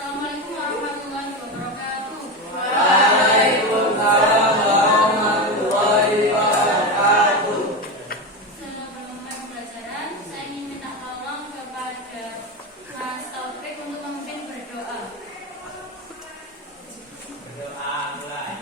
Assalamualaikum warahmatullahi wabarakatuh. Waalaikumsalam warahmatullahi wabarakatuh. Sebelum memulai pembelajaran, saya ingin minta tolong kepada Mas Taufik untuk memimpin berdoa. Berdoa mulai.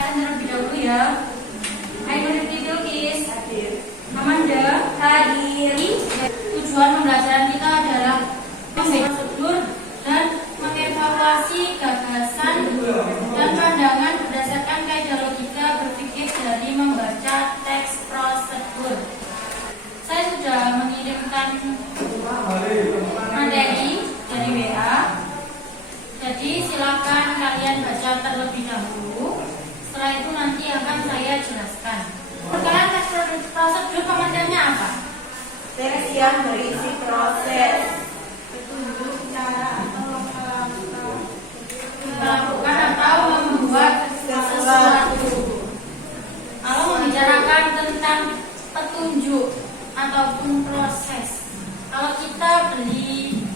Terlebih dahulu ya. Ainul Kis Amanda hadir. Tujuan pembelajaran kita adalah prosedur dan mengevaluasi gagasan dan pandangan berdasarkan kaidah logika berpikir dari membaca teks prosedur. Saya sudah mengirimkan materi dari WA. Jadi silakan kalian baca terlebih dahulu. Setelah itu nanti akan saya jelaskan. Perkara teks prosedur komandannya apa? Teks yang berisi proses, Petunjuk cara atau langkah-langkah melakukan atau membuat sesuatu. Kalau membicarakan tentang petunjuk ataupun proses, kalau kita beli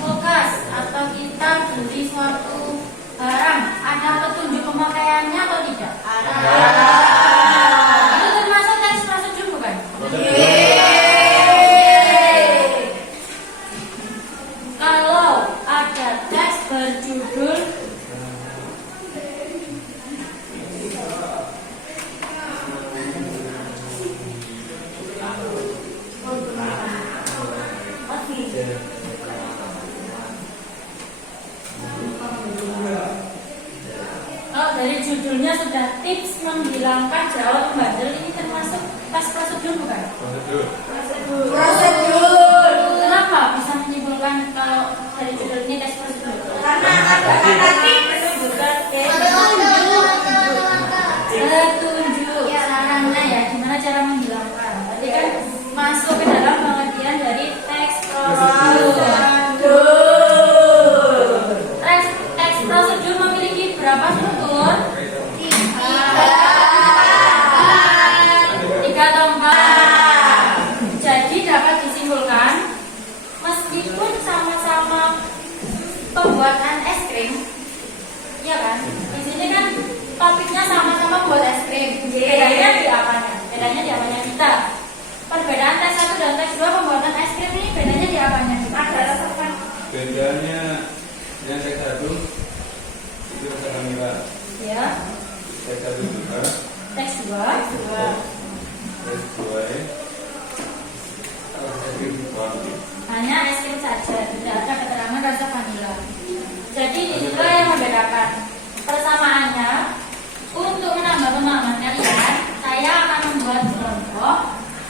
kulkas atau kita beli suatu barang, ada petunjuk pemakaiannya atau tidak? ada. Itu termasuk teks prosedur bukan? Kalau ada teks berjudul kalau dari judulnya sudah tips menghilangkan jerawat membandel, ini termasuk teks prosedur bukan? Prosedur. Kenapa bisa menyimpulkan kalau dari judul ini teks prosedur? Karena ada kata tips bukan Petunjuk caranya ya, gimana cara menghilangkan. Tadi kan masuk ke dalam pengertian dari teks prosedur. Teks prosedur memiliki berapa struktur? Tiga atau empat. Jadi dapat disimpulkan, meskipun sama-sama pembuatan es krim, iya kan? Di sini kan topiknya sama-sama buat es krim. Bedanya di apanya? Bedanya di apanya kita? Perbedaan teks 1 dan teks 2 pembuatan es krim ini bedanya di apanya? Ada resapan. Bedanya yang teks 1 itu rasa kamera, Ya. teks 1 juga, Teks 2. teks 2 es krim wangi. Hanya es krim saja, tidak ada keterangan rasa vanila. Jadi disitulah yang membedakan. Persamaannya, untuk menambah pemahaman kalian, saya akan membuat kelompok.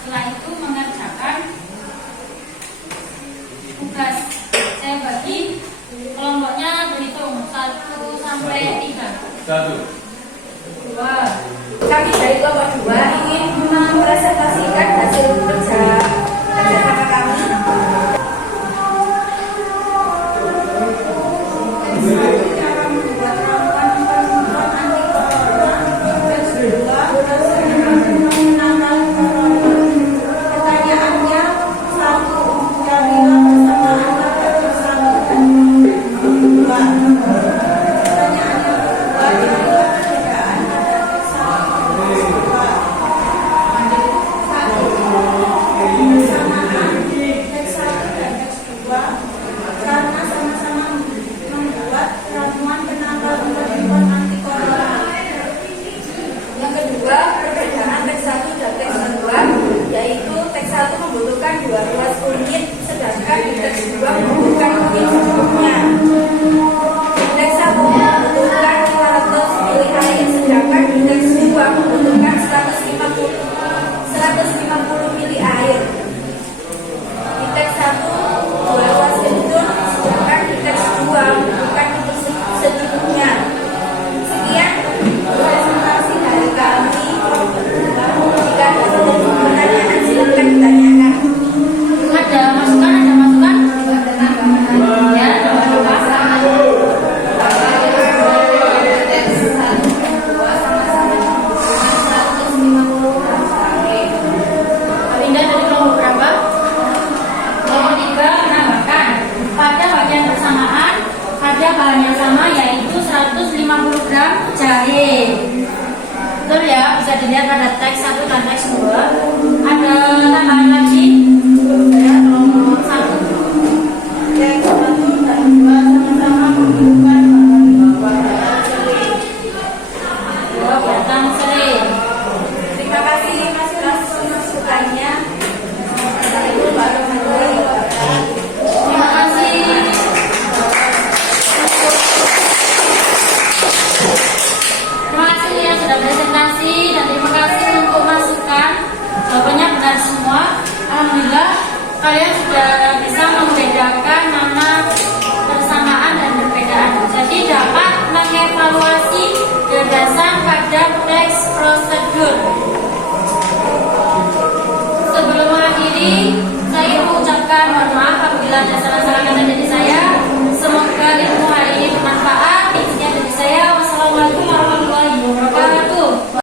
Setelah itu mengerjakan tugas. Saya bagi kelompoknya berhitung 1 sampai 3. 1. 2. Kami dari kelompok 2 ingin mempresentasikan hasil kerja kakak kami. Cara membuat ramuan penyemprot anti corona. Teks 2 mengenalkan corona. Pertanyaannya 1. Carilah persamaan pada teks 1 dan 2. Pertanyaan yang kedua, carilah perbedaan pada teks 1 dan teks 2. 1. Persamaan teks 1 dan teks 2 karena sama-sama membuat ramuan penambal penyemprot anti corona. Yang kedua, perbedaan teks 1 dan teks 2 yaitu teks 1 membutuhkan 12 unit sedangkan di teks 2 membutuhkan unit sebelumnya. Teks 1 membutuhkan 500 mili sedangkan di teks 2 membutuhkan 150 mili air. kasih.